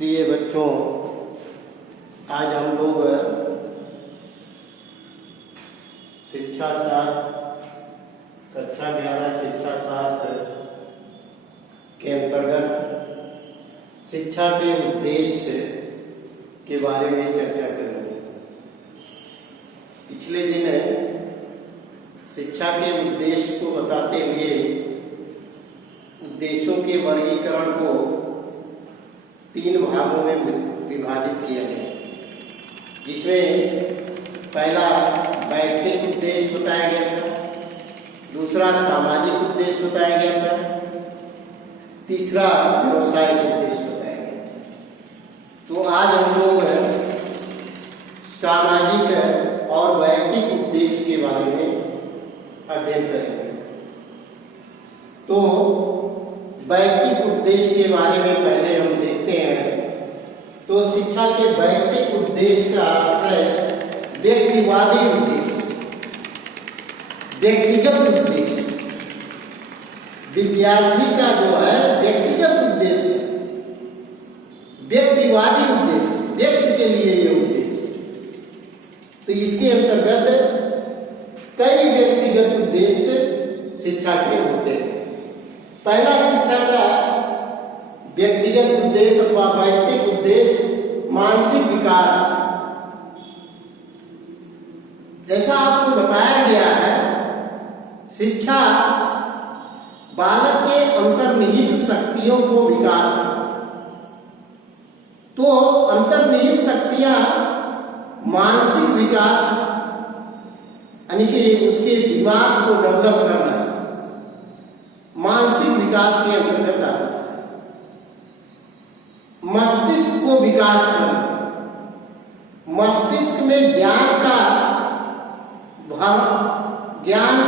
प्रिय बच्चों, आज हम लोग शिक्षा शास्त्र कक्षा 11 शिक्षा शास्त्र के अंतर्गत शिक्षा के उद्देश्य के बारे में चर्चा करेंगे। पिछले दिन शिक्षा के उद्देश्य को बताते हुए उद्देश्यों के वर्गीकरण को 3 भागों में विभाजित किया गया, जिसमें पहला वैयक्तिक उद्देश्य बताया गया था, दूसरा सामाजिक उद्देश्य बताया गया था, तीसरा व्यवसायिक उद्देश्य बताया गया था। तो आज हम लोग सामाजिक और वैयक्तिक उद्देश्य के बारे में अध्ययन करेंगे। तो वैयक्तिक उद्देश्य के बारे में पहले हम देखते हैं। तो शिक्षा के वैयक्तिक उद्देश्य का आशय व्यक्तिवादी उद्देश्य, व्यक्तिगत उद्देश्य, विद्यार्थी का जो है व्यक्तिगत उद्देश्य, व्यक्तिवादी उद्देश्य, व्यक्ति के लिए ये उद्देश्य। तो इसके अंतर्गत कई व्यक्तिगत उद्देश्य शिक्षा के होते हैं। पहला शिक्षा का व्यक्तिगत उद्देश्य अथवा वैयक्तिक उद्देश्य मानसिक विकास। जैसा आपको बताया गया है, शिक्षा बालक के अंतर्निहित शक्तियों को विकास है। तो अंतर्निहित शक्तियां मानसिक विकास यानी कि उसके दिमाग को डेवलप करना मानसिक विकास के अंतर्गत आता है। मस्तिष्क को विकास करना, मस्तिष्क में ज्ञान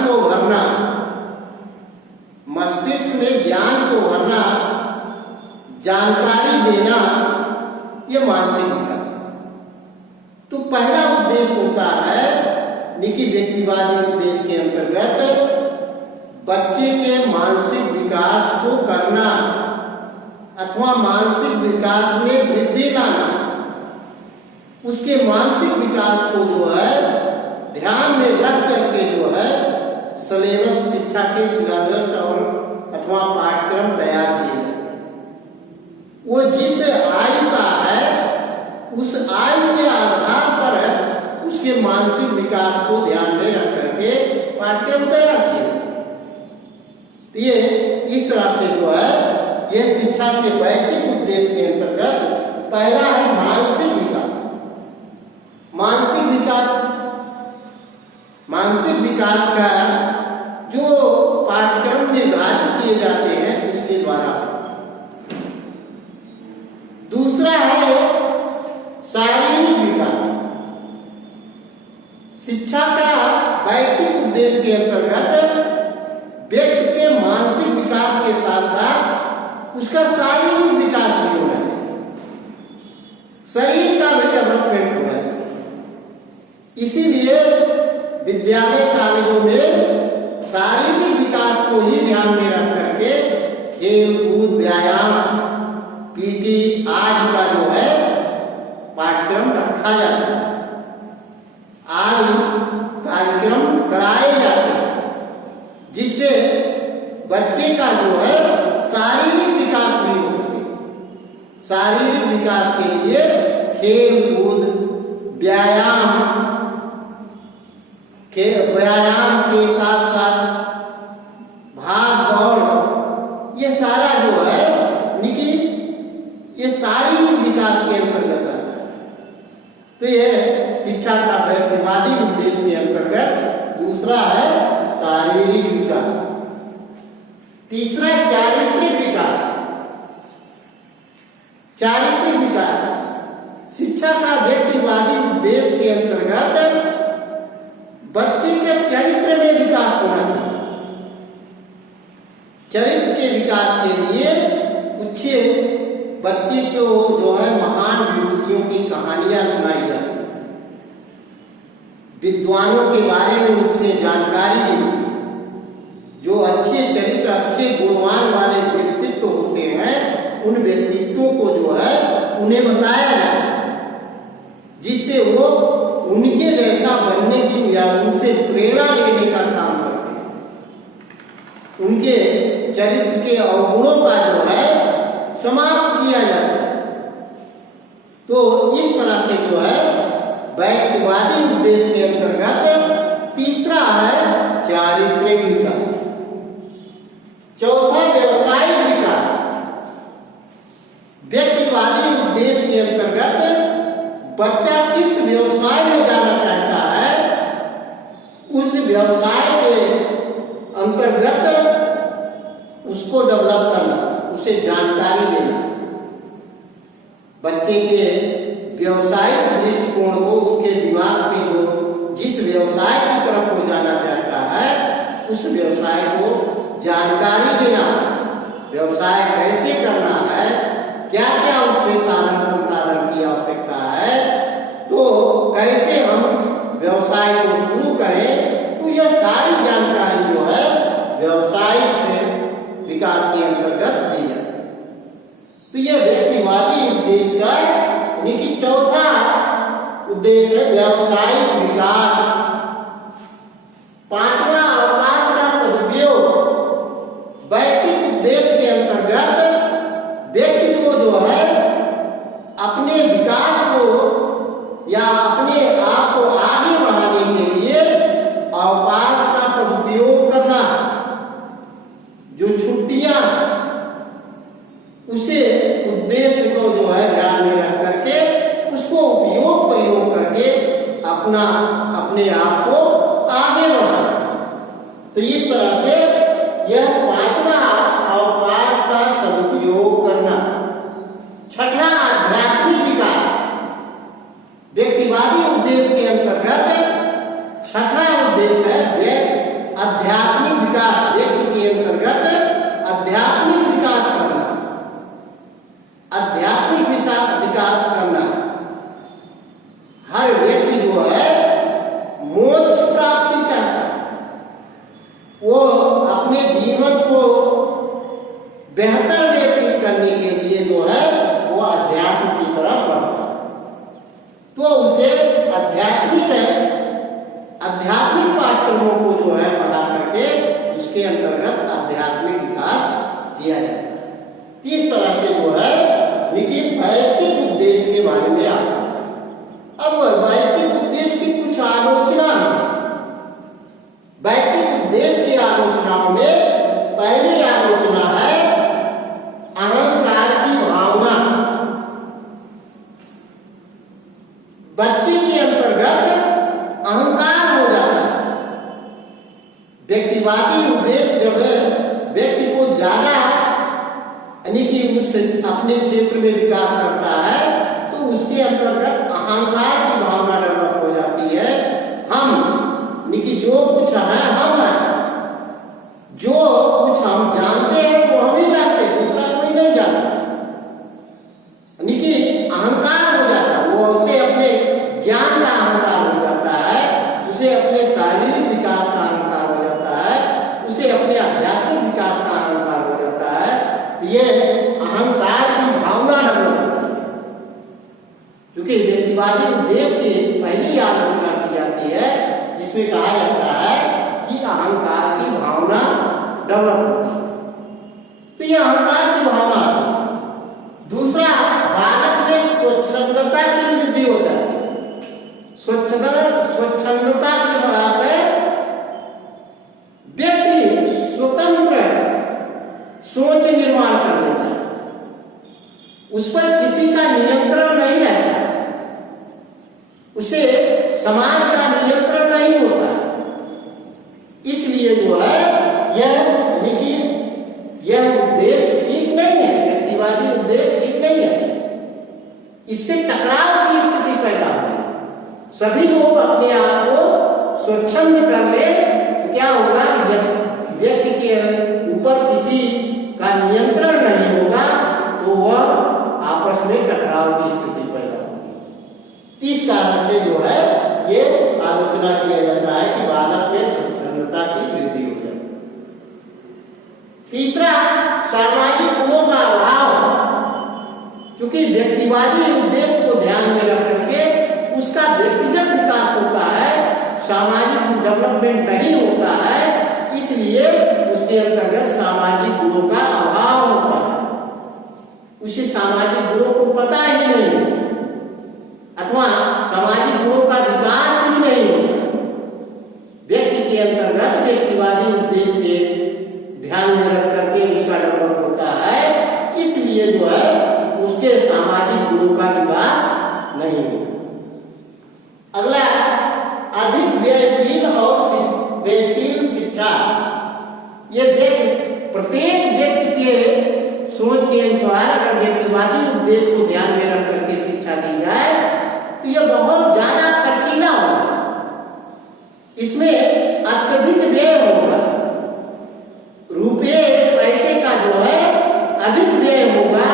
को भरना, मस्तिष्क में ज्ञान को भरना, जानकारी देना, ये मानसिक विकास है। तो पहला उद्देश्य होता है निकी व्यक्तिवादी उद्देश्य के अंतर्गत बच्चे के मानसिक विकास को करना अथवा मानसिक विकास में वृद्धि लाना, उसके मानसिक विकास को जो है ध्यान में रख करके जो है सिलेबस, शिक्षा के सिलेबस और अथवा पाठ्यक्रम तैयार किए जाते हैं। वो जिस आयु का है उस आयु के आधार पर उसके मानसिक विकास को ध्यान में रख करके पाठ्यक्रम तैयार किए जाते हैं। ये इस तरह से जो है यह शिक्षा के वैयक्तिक उद्देश्य के अंतर्गत पहला है मानसिक विकास। मानसिक विकास का जो पाठ्यक्रम निर्धारित किए जाते हैं उसके द्वारा। दूसरा है शारीरिक विकास। शिक्षा का वैयक्तिक उद्देश्य के अंतर्गत व्यक्ति के मानसिक विकास के साथ साथ उसका शारीरिक विकास भी होना चाहिए, शरीर का भी डेवलपमेंट होना चाहिए। इसीलिए विद्यालय कॉलेजों में शारीरिक विकास को ही ध्यान में रख करके खेल कूद, व्यायाम, पीटी आदि का जो है पाठ्यक्रम रखा जाता है, आदि कार्यक्रम कराए जाते हैं, जिससे बच्चे का जो है शारीरिक विकास भी हो सके। शारीरिक विकास के लिए खेल कूद, व्यायाम के साथ साथ भाग दौड़, ये सारा जो है ये शारीरिक विकास के अंतर्गत आता है। तो ये शिक्षा का व्यक्तिवादी उद्देश्य के अंतर्गत दूसरा है शारीरिक विकास। तीसरा चारित्रिक विकास। चारित्रिक विकास शिक्षा का व्यक्तिवादी उद्देश्य के अंतर्गत बच्चे के चरित्र में विकास होना चाहिए। चरित्र के विकास के लिए अच्छे बच्चे को जो है महान विभूतियों की कहानियां सुनाई जाती है, विद्वानों के बारे में उससे जानकारी देती है। जो अच्छे चरित्र, अच्छे गुणवान वाले व्यक्तित्व होते हैं, उन व्यक्तित्वों को जो है उन्हें बताया जाता है, जिससे वो उनके जैसा बनने की या उनसे प्रेरणा लेने का काम करते हैं। उनके चरित्र के अवगुणों का जो है समाप्त किया जाता है। तो इस तरह से जो है व्यक्तिवादी उद्देश्य के अंतर्गत तीसरा है चारित्रिक विकास, चौथा व्यवसायिक विकास। व्यक्तिवादी उद्देश्य के अंतर्गत बच्चा किस व्यवसाय में जाना चाहता है, उस व्यवसाय के अंतर्गत उसको डेवलप करना, उसे जानकारी देना, बच्चे के व्यवसायिक दृष्टिकोण को, उसके दिमाग में जो जिस व्यवसाय की तरफ वो जाना चाहता है उस व्यवसाय को जानकारी देना, व्यवसाय कैसे करना है, क्या क्या उसमें साधन संसाधन की आवश्यकता है, तो कैसे हम व्यवसाय को शुरू करें। तो यह सारी जानकारी जो है व्यवसाय से विकास के अंतर्गत दी जाती है। तो यह व्यक्तिवादी उद्देश्य का यानी कि चौथा उद्देश्य है व्यवसायिक विकास। पांचवा अवकाश का सदुपयोग। वैयक्तिक उद्देश्य के अंतर्गत व्यक्ति को जो है अपने विकास को या अपने आप को आगे बढ़ाने के लिए अवकाश का सदुपयोग करना, जो छुट्टियां, उसे उद्देश्य को जो है ध्यान में रख करके उसको उपयोग प्रयोग करके अपने आप को आगे बढ़ाना। तो इस तरह से यह पांचवा अवकाश का सदुपयोग करना। छठा आध्यात्मिक विकास। व्यक्तिवादी उद्देश्य के अंतर्गत छठा उद्देश्य है आध्यात्मिक विकास। व्यक्ति के अंतर्गत आध्यात्मिक विकास करना, आध्यात्मिक विकास करना। हर व्यक्ति जो है मोक्ष प्राप्ति चाहता है, वो अपने जीवन को बेहतर व्यतीत करने के लिए जो है वो अध्यात्म की तरफ बढ़ता है। तो उसे आध्यात्मिक पाठ्यक्रमों को जो है पढ़ा करके उसके अंतर्गत आध्यात्मिक विकास किया जाता है। इस तरह से जो है लेकिन वैयक्तिक उद्देश्य के बारे में आता है। अब वैयक्तिक उद्देश्य की कुछ आलोचना है। वैयक्तिक उद्देश्य की आलोचनाओं में पहली आलोचना है अहंकार की भावना। बच्चे के अंतर्गत अहंकार हो जाता है। व्यक्तिवादी उद्देश्य जब व्यक्ति को ज्यादा यानी कि उस अपने क्षेत्र में विकास करता है तो उसके अंतर्गत अहंकार की भावना डेवलप हो जाती है। हम यानी कि जो कुछ है हम हैं, जो कुछ हम जानते हैं वो हम ही जानते हैं, दूसरा कोई नहीं जानता। यानी कि अहंकार हो जाता है, वो उसे अपने ज्ञान का अहंकार हो जाता है, उसे अपने शारीरिक विकास का अहंकार हो जाता है, उसे अपने आध्यात्मिक विकास का अहंकार हो जाता है। ये अहंकार की भावना डेवलप होती है। क्योंकि व्यक्तिवादी उद्देश्य की पहली आलोचना की जाती है जिसमें कहा जाता है कि अहंकार की भावना डेवलप होती है। तो ये अहंकार की भावना आती है। दूसरा, बालक में स्वच्छंदता की वृद्धि हो जाती है। स्वच्छंदता की वजह से व्यक्ति स्वतंत्र सोच निर्माण कर लेता है, उस पर किसी का नियंत्रण नहीं रहता, उसे समाज का नियंत्रण नहीं होता। इसलिए जो है यह उद्देश्य ठीक नहीं है, व्यक्तिवादी उद्देश्य ठीक नहीं है। इससे टकराव की स्थिति पैदा होगी। सभी लोग अपने आप को स्वच्छंद कर ले तो क्या होगा, व्यक्ति के ऊपर किसी का नियंत्रण नहीं होगा तो वह आपस में टकराव की स्थिति पैदा होगी। इस कारण से जो है ये आलोचना किया जाता है कि बालक में स्वच्छंदता की वृद्धि हो जाए। तीसरा, सामाजिक गुणों का अभाव। क्योंकि व्यक्तिवादी उद्देश्य को ध्यान में रख करके उसका व्यक्तिगत विकास होता है, सामाजिक डेवलपमेंट नहीं होता है, इसलिए उसके अंतर्गत सामाजिक गुणों का अभाव होता है। उसे सामाजिक गुणों को पता ही नहीं होता अथवा सामाजिक गुणों का विकास ही नहीं होता। व्यक्ति के अंतर्गत व्यक्तिवादी उद्देश्य के ध्यान में रख करके उसका डेवलप होता है, इसलिए जो है उसके सामाजिक गुणों का विकास नहीं होता। अगला, अधिक व्ययशील और व्ययशील शिक्षा। ये प्रत्येक व्यक्ति के सोच के अनुसार अगर व्यक्तिवादी उद्देश्य को ध्यान में रख करके शिक्षा दी जाए तो यह बहुत ज्यादा खर्चीला होगा, इसमें अत्यधिक व्यय होगा, रुपये पैसे का जो है अधिक व्यय होगा।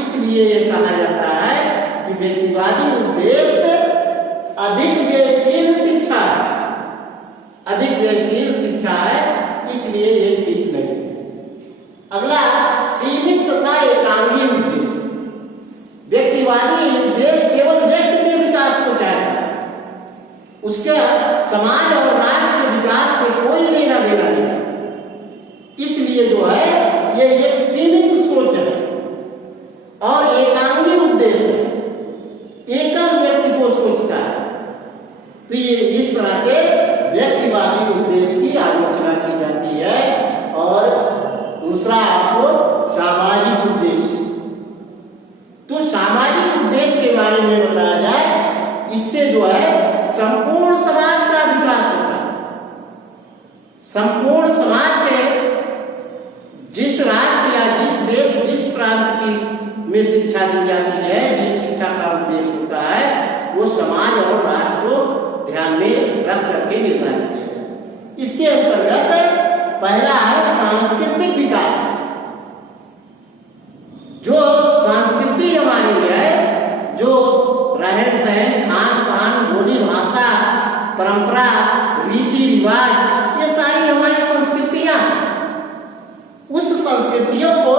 इसलिए ये कहा जाता है कि व्यक्तिवादी उद्देश्य अधिक व्ययशील शिक्षा है, अधिक व्ययशील शिक्षा है, इसलिए ये ठीक नहीं है। अगला, सीमित तथा एकांगी उद्देश्य। व्यक्तिवादी उद्देश्य केवल व्यक्ति के विकास को चाहता है, उसके समाज और राष्ट्र के विकास से कोई लेना देना नहीं। इसलिए जो है ये एक सीमित सोच है और एकांगी उद्देश्य है, एकल व्यक्ति को सोचता है। तो ये इस तरह से व्यक्तिवादी उद्देश्य की आलोचना की जाती है। और दूसरा आपको सामाजिक उद्देश्य। तो सामाजिक उद्देश्य के बारे में बताया जाए, इससे जो है संपूर्ण समाज का विकास होता है। संपूर्ण समाज के जिस राष्ट्र या जिस देश जिस प्रांत की में शिक्षा दी जाती है, जिस शिक्षा का उद्देश्य होता है, वो समाज और राष्ट्र को ध्यान में रख करके निर्धारित किया जाए। इसके अंतर्गत पहला है सांस्कृतिक विकास। जो संस्कृति हमारी है, जो रहन सहन, खान पान, बोली भाषा, परंपरा, रीति रिवाज, ये सारी हमारी संस्कृतियां हैं। उस संस्कृतियों को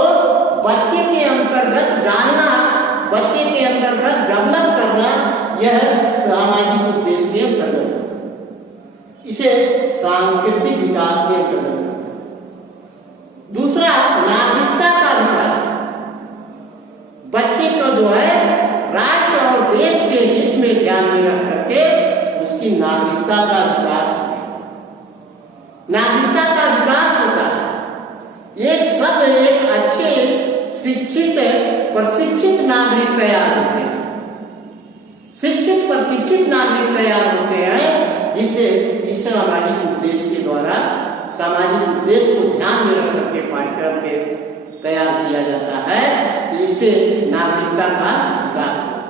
बच्चे के अंतर्गत डालना, बच्चे के अंतर्गत डेवलप करना, यह सामाजिक उद्देश्य के अंतर्गत है। इसे सांस्कृतिक विकास के अंतर्गत है। दूसरा, नागरिकता का विकास। बच्चे को जो है राष्ट्र और देश के हित में ध्यान में रख करके उसकी नागरिकता का विकास, नागरिकता का विकास होता है। एक अच्छे शिक्षित प्रशिक्षित नागरिक तैयार होते हैं, शिक्षित प्रशिक्षित नागरिक तैयार होते हैं, जिससे इस सामाजिक उद्देश्य के द्वारा सामाजिक उद्देश्य को ध्यान में रख करके पाठ्यक्रम के तैयार किया जाता है, तो इससे नागरिकता का विकास होता है।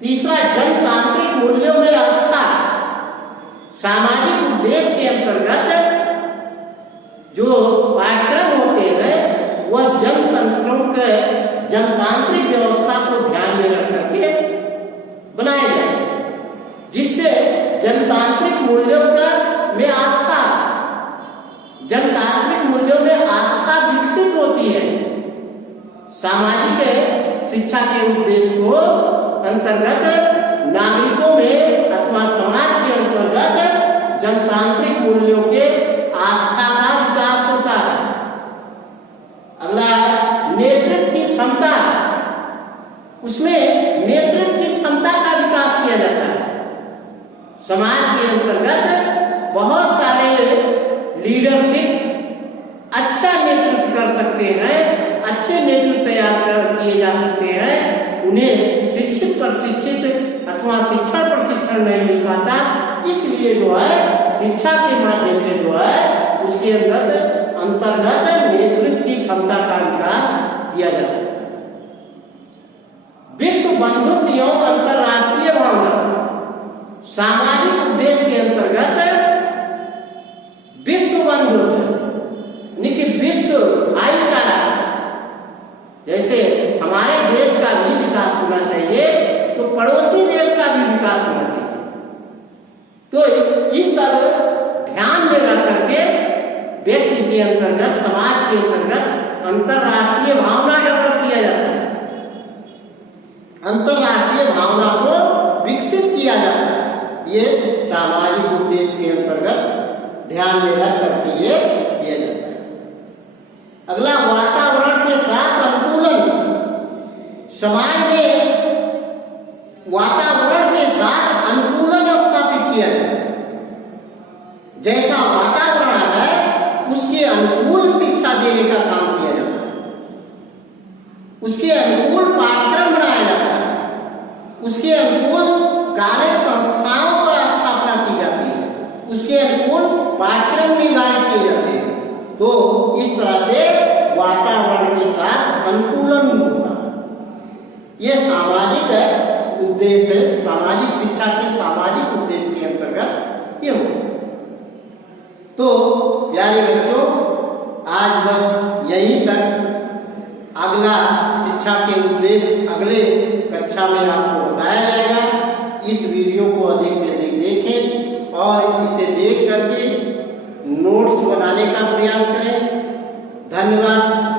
तीसरा, जनतांत्रिक मूल्यों में आस्था। सामाजिक उद्देश्य के अंतर्गत जो पाठ्यक्रम होते हैं वह जनतंत्रों के जनतांत्रिक व्यवस्था को ध्यान में रख करके बनाए जाए, जिससे जनतांत्रिक मूल्यों में आस्था, जनतांत्रिक मूल्यों में आस्था विकसित होती है। सामाजिक शिक्षा के उद्देश्य को अंतर्गत नागरिकों में अथवा समाज के अंतर्गत जनतांत्रिक मूल्यों के आस्था का विकास होता है। अगला, नेतृत्व की क्षमता। उसमें नेतृत्व की क्षमता का विकास किया जाता है। समाज के अंतर्गत बहुत सारे लीडरशिप अच्छा नेतृत्व कर सकते हैं, अच्छे नेतृत्व तैयार किए जा सकते हैं। उन्हें शिक्षित प्रशिक्षित अथवा शिक्षण प्रशिक्षण नहीं मिल पाता, इसलिए जो है शिक्षा के माध्यम से जो है उसके अंतर्गत नेतृत्व की क्षमता का विकास किया जा सकता है। विश्व बंधुत्व एवं अंतरराष्ट्रीय भावना। सामाजिक उद्देश्य के अंतर्गत विश्व बंधुत्व विश्व भाईचारा, जैसे हमारे देश का भी विकास होना चाहिए तो पड़ोसी देश का भी विकास होना चाहिए। तो इस सब ध्यान में रख करके व्यक्ति के अंतर्गत, समाज के अंतर्गत अंतरराष्ट्रीय भावना डेवलप किया जाता है। अंतर्राष्ट्रीय भावना को विकसित किया जाता है। ये सामाजिक उद्देश्य के अंतर्गत ध्यान में रख करके ये किया जाता है। अगला, वातावरण के साथ अनुकूलन। समाज में वातावरण के साथ अनुकूलन स्थापित किया जाता है। जैसा वातावरण है उसके अनुकूल शिक्षा देने का काम किया जाता है, उसके अनुकूल पाठ्यक्रम बनाया जाता है, उसके अनुकूल कार्य संस्थाओं का स्थापना की जाती है, उसके अनुकूल पाठ्यक्रम निर्धारित किए जाते हैं। तो इस तरह से वातावरण के साथ अनुकूलन होता है। यह सामाजिक उद्देश्य, सामाजिक शिक्षा के सामाजिक उद्देश्य के अंतर्गत ये होता है। तो प्यारे बच्चों, आज बस यहीं तक। अगला शिक्षा के उद्देश्य अगले कक्षा में आपको बताया जाएगा। इस वीडियो को अधिक से अधिक देखें और इसे देख करके नोट्स बनाने का प्रयास करें। धन्यवाद।